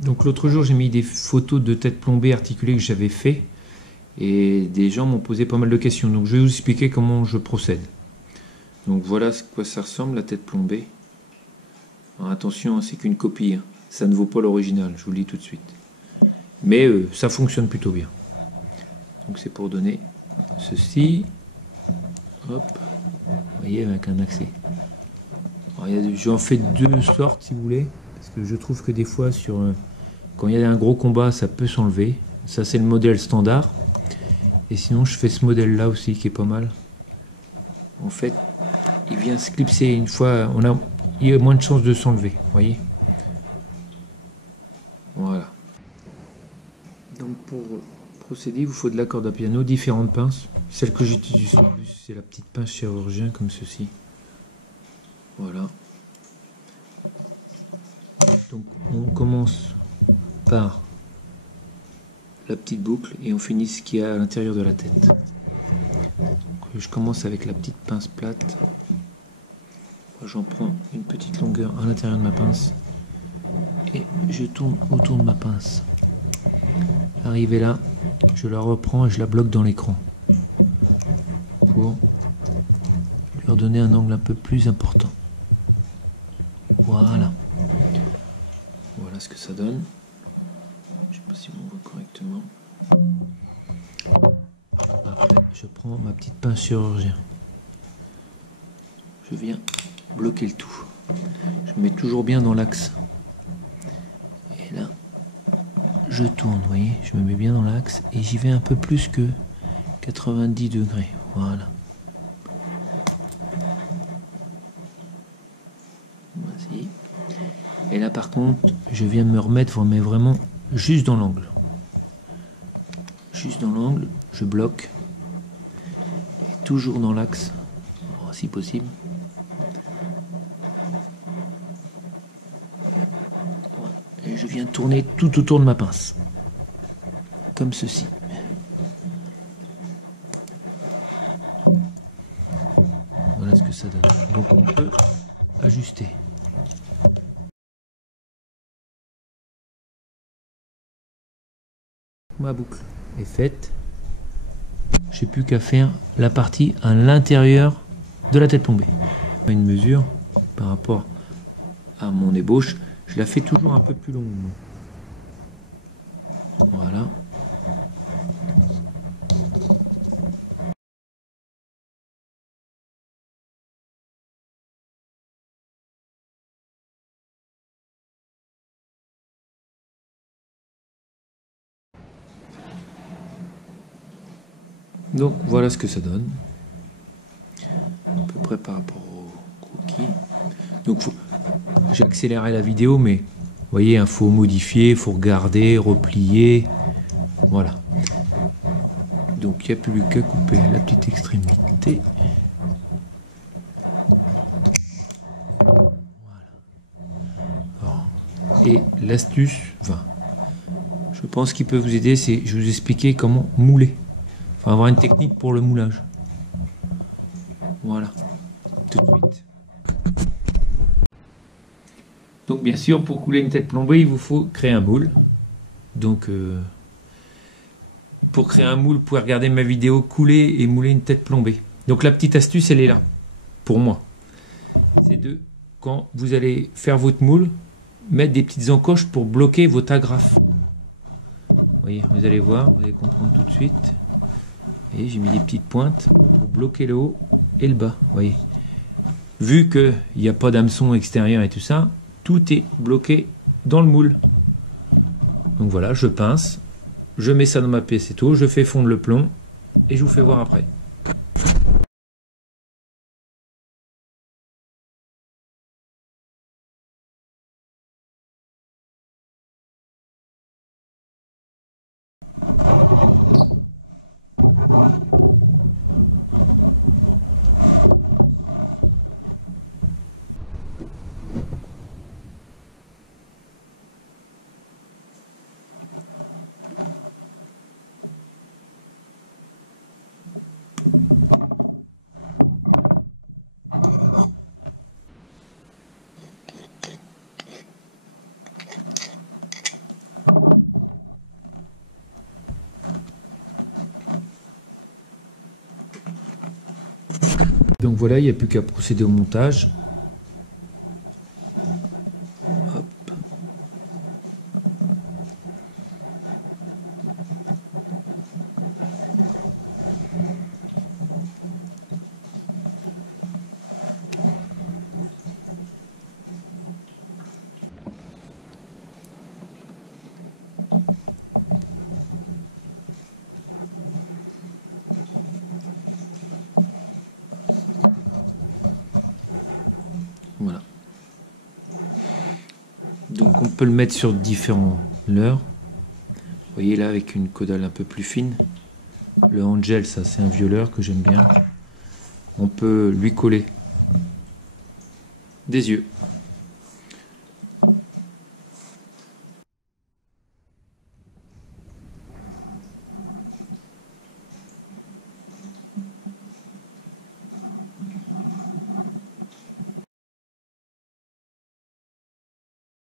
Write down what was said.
Donc l'autre jour j'ai mis des photos de tête plombée articulée que j'avais fait et des gens m'ont posé pas mal de questions. Donc je vais vous expliquer comment je procède. Donc voilà à quoi ça ressemble la tête plombée. Alors attention, c'est qu'une copie, hein. Ça ne vaut pas l'original, je vous le dis tout de suite. Mais ça fonctionne plutôt bien. Donc c'est pour donner ceci. Hop, vous voyez, avec un accès. J'en fais deux sortes si vous voulez, parce que je trouve que des fois quand il y a un gros combat ça peut s'enlever. Ça c'est le modèle standard. Et sinon je fais ce modèle là aussi qui est pas mal. En fait il vient se clipser une fois, il y a moins de chances de s'enlever, vous voyez. Voilà. Donc pour procéder il vous faut de la corde à piano, différentes pinces. Celle que j'utilise le plus c'est la petite pince chirurgien comme ceci. Voilà. Donc on commence par la petite boucle et on finit ce qu'il y a à l'intérieur de la tête. Donc, je commence avec la petite pince plate. J'en prends une petite longueur à l'intérieur de ma pince et je tourne autour de ma pince. Arrivé là, je la reprends et je la bloque dans l'écran pour leur donner un angle un peu plus important. Voilà. Voilà ce que ça donne. Je sais pas si on voit correctement. Après, je prends ma petite pince chirurgien. Je viens bloquer le tout. Je mets toujours bien dans l'axe. Et là, je tourne, vous voyez, je me mets bien dans l'axe et j'y vais un peu plus que 90 degrés. Voilà. Voici. Et là par contre, je viens de me remettre, mais vraiment juste dans l'angle. Juste dans l'angle, je bloque. Et toujours dans l'axe, si possible. Et je viens tourner tout autour de ma pince. Comme ceci. Voilà ce que ça donne. Donc on peut ajuster. Ma boucle est faite. J'ai plus qu'à faire la partie à l'intérieur de la tête plombée. Une mesure par rapport à mon ébauche, je la fais toujours un peu plus longuement. Voilà. Donc voilà ce que ça donne. À peu près par rapport au croquis. Donc j'ai accéléré la vidéo, mais vous voyez, il faut modifier, il faut regarder, replier. Voilà. Donc il n'y a plus qu'à couper la petite extrémité. Voilà. Alors, et l'astuce, enfin, je pense qu'il peut vous aider, c'est je vais vous expliquer comment mouler. Enfin, avoir une technique pour le moulage. Voilà. Tout de suite. Donc bien sûr, pour couler une tête plombée, il vous faut créer un moule. Donc pour créer un moule, vous pouvez regarder ma vidéo couler et mouler une tête plombée. Donc la petite astuce, elle est là, pour moi. C'est quand vous allez faire votre moule, mettre des petites encoches pour bloquer votre agrafe. Vous voyez, vous allez voir, vous allez comprendre tout de suite. Et j'ai mis des petites pointes pour bloquer le haut et le bas. Vous voyez. Vu qu'il n'y a pas d'hameçon extérieur et tout ça, tout est bloqué dans le moule. Donc voilà, je pince, je mets ça dans ma pièce et tout, je fais fondre le plomb et je vous fais voir après. Donc voilà, il n'y a plus qu'à procéder au montage. Hop. Voilà. Donc on peut le mettre sur différents leurres. Vous voyez là avec une caudale un peu plus fine. Le Angel, ça c'est un vieux leurre que j'aime bien. On peut lui coller des yeux.